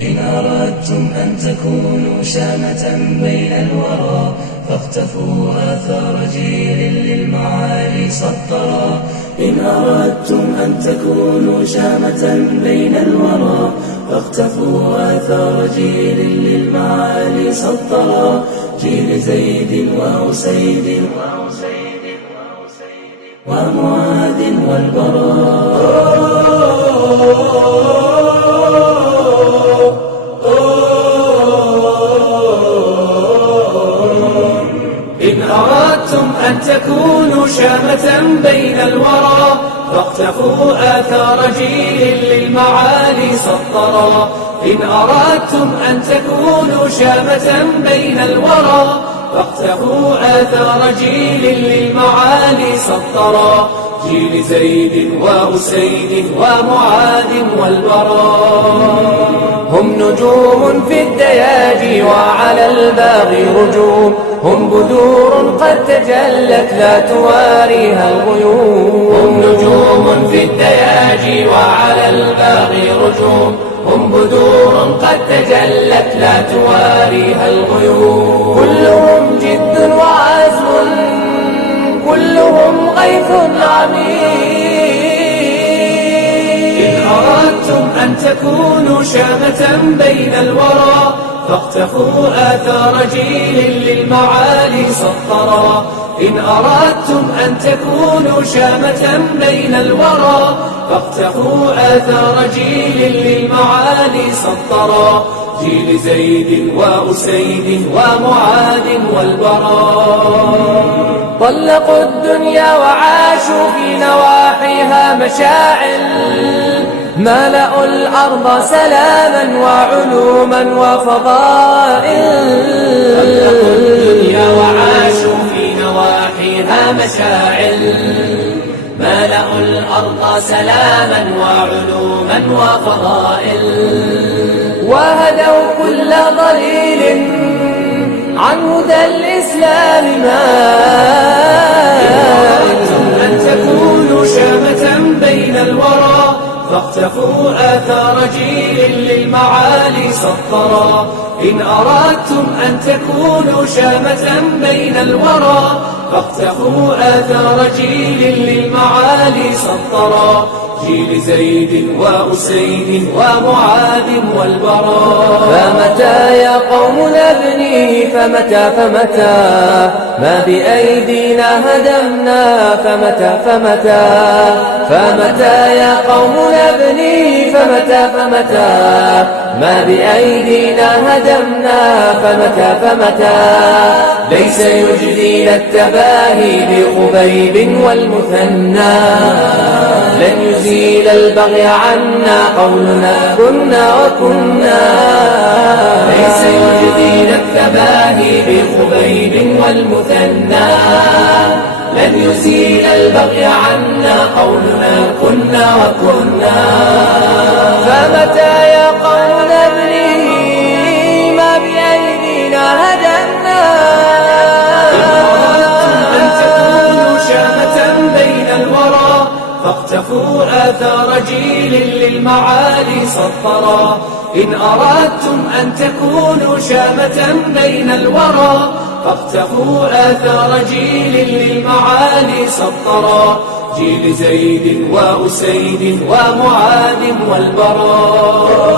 إن أردتم أن تكونوا شامة بين الورى فاختفوا آثار جيل للمعالي سطرا. إن أردتم أن تكونوا شامة بين الورى فاختفوا آثار جيل للمعالي سطرا. جيل زيد وأسيد ومعاذ والبراء. إن أردتم أن تكونوا شامة بين الورى فاقتفوا آثار جيل للمعالي سطرا. إن أردتم أن تكونوا شامة بين الورى فاقتفوا آثار جيل للمعالي سطرا. جيل زيد وأسيد ومعاذ والبراء. هم نجوم في الدياجي وعلى الباغي رجوم. هم بدور قد تجلت لا تواريها الغيوم. هم نجوم في الدياجي وعلى الباغي رجوم. هم بدور قد تجلت لا تواريها الغيوم. كلهم جد وعزم كلهم غيث عميق. إن أردتم أن تكونوا شامة بين الورى فاقتفوا آثار جيل للمعالي سطرا. إن أردتم أن تكونوا شامة بين الورى فاقتفوا آثار جيل للمعالي سطرا. جيل زيد وأسيد ومعاذ والبراء. طلقوا الدنيا وعاشوا في نواحيها مشاعل. ملأوا الأرض سلاما وعلوما وفضائل. طلقوا الدنيا وعاشوا في نواحيها مشاعل. ملأوا الأرض سلاما وعلوما وفضائل. وهدوا كل ضليل عن هدى الإسلام إن أردتم أن تكونوا شامة بين الورى فاقتفوا آثار جيل للمعالي سطرا. إن أردتم أن تكونوا شامة بين الورى فاقتفوا آثار جيل للمعالي سطرا. جيل زيد وأسيد ومعاذ والبراء. فمتى يا قوم نبني فمتى ما بأيدينا هدمنا فمتى يا قوم نبني فمتى ما بأيدينا هدمنا فمتى ليس يجدينا التباهي بخبيب والمثنى. لن يزيل البغي عنا قولنا كنا وكنا. ليس يجدينا التباهي بخبيب والمثنى. لن يزيل البغي عنا قولنا كنا وكنا. فمتى يا قوم نبني ما بأيدينا هدمنا. إن أردتم أن تكونوا شامة بين الورى فاقتفوا آثار جيل للمعالي سطرا. إن أردتم أن تكونوا شامة بين الورى فاقتفوا آثار جيل للمعالي سطرا. جيل زيد وأسيد ومعاذ والبراء.